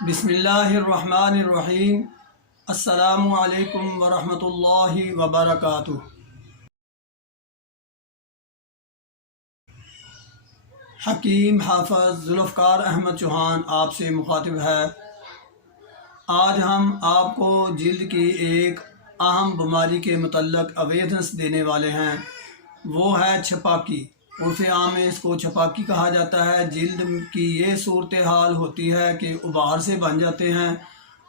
بسم اللہ الرحمن الرحیم۔ السلام علیکم ورحمۃ اللہ وبرکاتہ۔ حکیم حافظ ذوالفقار احمد چوہان آپ سے مخاطب ہے۔ آج ہم آپ کو جلد کی ایک اہم بیماری کے متعلق اویئرنیس دینے والے ہیں، وہ ہے چھپاکی۔ عرف عام میں اس کو چھپاکی کہا جاتا ہے۔ جلد کی یہ صورتحال ہوتی ہے کہ ابھار سے بن جاتے ہیں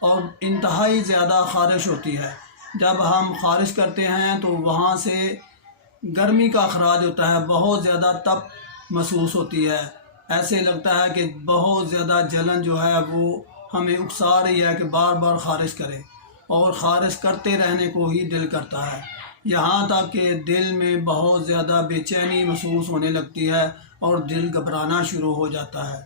اور انتہائی زیادہ خارش ہوتی ہے۔ جب ہم خارش کرتے ہیں تو وہاں سے گرمی کا اخراج ہوتا ہے، بہت زیادہ تپ محسوس ہوتی ہے، ایسے لگتا ہے کہ بہت زیادہ جلن جو ہے وہ ہمیں اکسا رہی ہے کہ بار بار خارش کریں، اور خارش کرتے رہنے کو ہی دل کرتا ہے، یہاں تک کہ دل میں بہت زیادہ بے چینی محسوس ہونے لگتی ہے اور دل گھبرانا شروع ہو جاتا ہے۔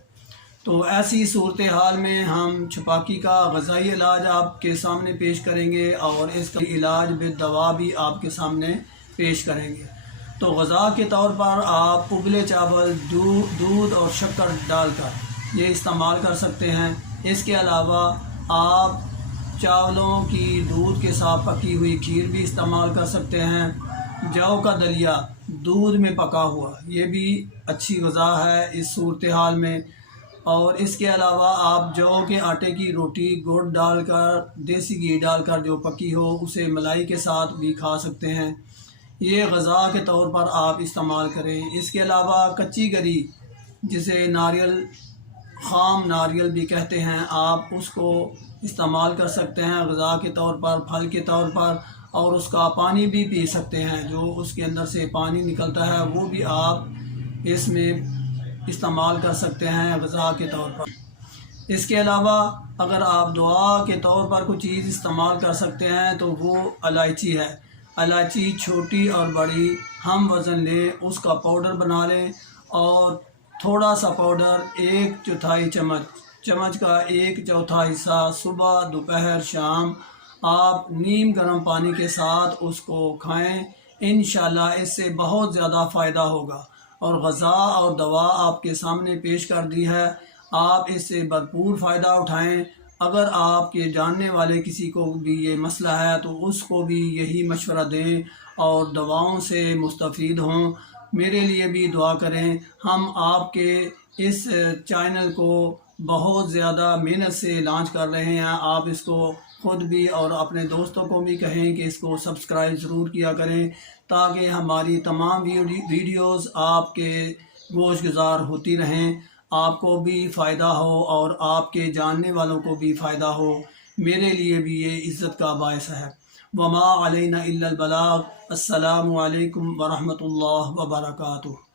تو ایسی صورتحال میں ہم چھپاکی کا غذائی علاج آپ کے سامنے پیش کریں گے اور اس کا علاج بالدوا بھی آپ کے سامنے پیش کریں گے۔ تو غذا کے طور پر آپ ابلے چاول دودھ اور شکر ڈال کر یہ استعمال کر سکتے ہیں۔ اس کے علاوہ آپ چاولوں کی دودھ کے ساتھ پکی ہوئی کھیر بھی استعمال کر سکتے ہیں۔ جو کا دلیا دودھ میں پکا ہوا، یہ بھی اچھی غذا ہے اس صورتحال میں۔ اور اس کے علاوہ آپ جو کے آٹے کی روٹی گڑ ڈال کر دیسی گھی ڈال کر جو پکی ہو اسے ملائی کے ساتھ بھی کھا سکتے ہیں، یہ غذا کے طور پر آپ استعمال کریں۔ اس کے علاوہ کچی گری، جسے خام ناریل بھی کہتے ہیں، آپ اس کو استعمال کر سکتے ہیں غذا کے طور پر، پھل کے طور پر، اور اس کا پانی بھی پی سکتے ہیں۔ جو اس کے اندر سے پانی نکلتا ہے وہ بھی آپ اس میں استعمال کر سکتے ہیں غذا کے طور پر۔ اس کے علاوہ اگر آپ دعا کے طور پر کوئی چیز استعمال کر سکتے ہیں تو وہ الائچی ہے۔ الائچی چھوٹی اور بڑی ہم وزن لیں، اس کا پاؤڈر بنا لیں، اور تھوڑا سا پاؤڈر 1/4 چمچ کا 1/4 حصہ صبح دوپہر شام آپ نیم گرم پانی کے ساتھ اس کو کھائیں، انشاءاللہ اس سے بہت زیادہ فائدہ ہوگا۔ اور غذا اور دوا آپ کے سامنے پیش کر دی ہے، آپ اس سے بھرپور فائدہ اٹھائیں۔ اگر آپ کے جاننے والے کسی کو بھی یہ مسئلہ ہے تو اس کو بھی یہی مشورہ دیں اور دواؤں سے مستفید ہوں۔ میرے لیے بھی دعا کریں۔ ہم آپ کے اس چینل کو بہت زیادہ محنت سے لانچ کر رہے ہیں، آپ اس کو خود بھی اور اپنے دوستوں کو بھی کہیں کہ اس کو سبسکرائب ضرور کیا کریں، تاکہ ہماری تمام ویڈیوز آپ کے گوش گزار ہوتی رہیں، آپ کو بھی فائدہ ہو اور آپ کے جاننے والوں کو بھی فائدہ ہو۔ میرے لیے بھی یہ عزت کا باعث ہے۔ وما علینا الا البلاغ۔ السلام علیکم ورحمۃ اللہ وبرکاتہ۔